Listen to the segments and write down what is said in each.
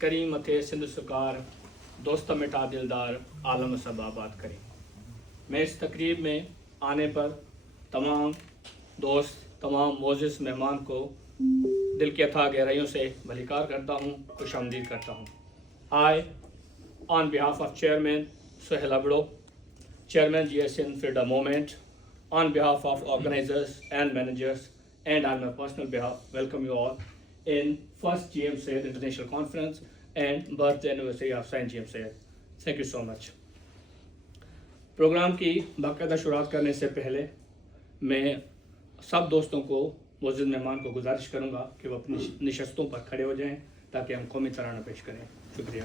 करीम मथे सिंध सरकार दोस्त मिटा दिलदार आलम सब आबाद करें। मैं इस तकरीब में आने पर तमाम दोस्त, तमाम मोअज़्ज़िज़ मेहमान को दिल की अथाह गहराइयों से भलीकार करता हूँ, खुशामदीद करता हूँ। आई on behalf of chairman Sohail Abdo, Chairman GSN Freedom Movement, on behalf of organizers and managers and on my personal behalf, welcome you all in first GM Syed International Conference and birthday anniversary of Saint GM Syed. Thank you so much. Programme की बाकायदा शुरुआत करने से पहले मैं सब दोस्तों को, मुअज़्ज़िज़ मेहमान को गुजारिश करूँगा कि वो अपनी नशस्तों पर खड़े हो जाएं ताकि हम कौमी तराना पेश करें। शुक्रिया।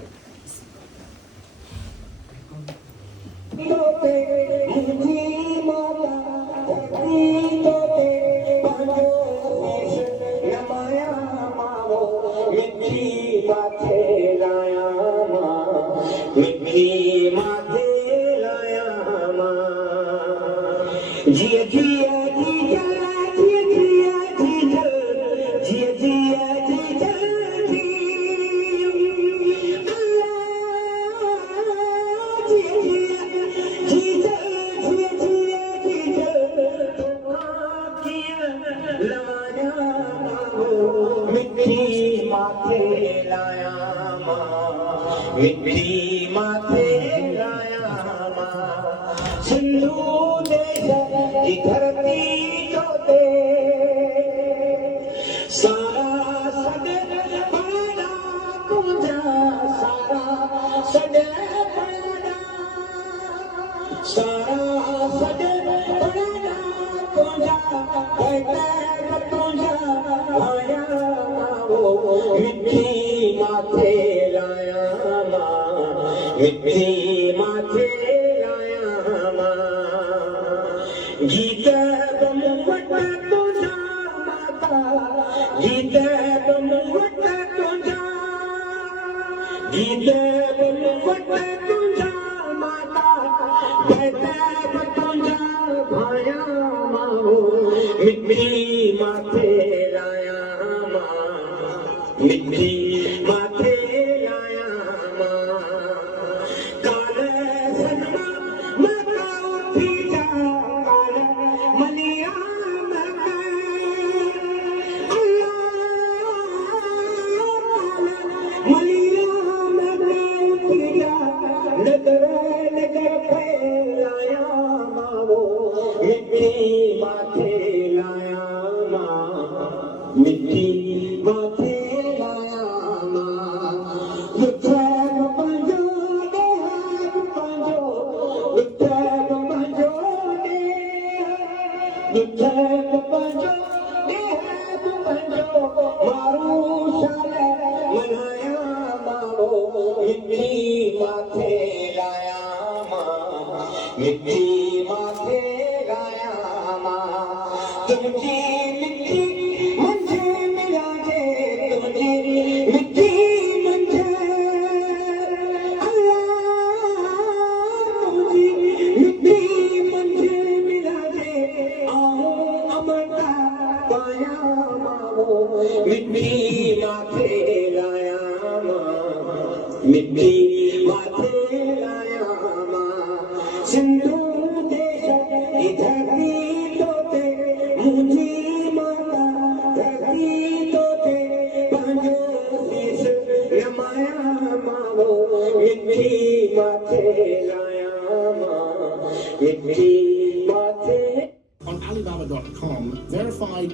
On Alibaba.com, verified.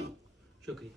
शुक्रिया।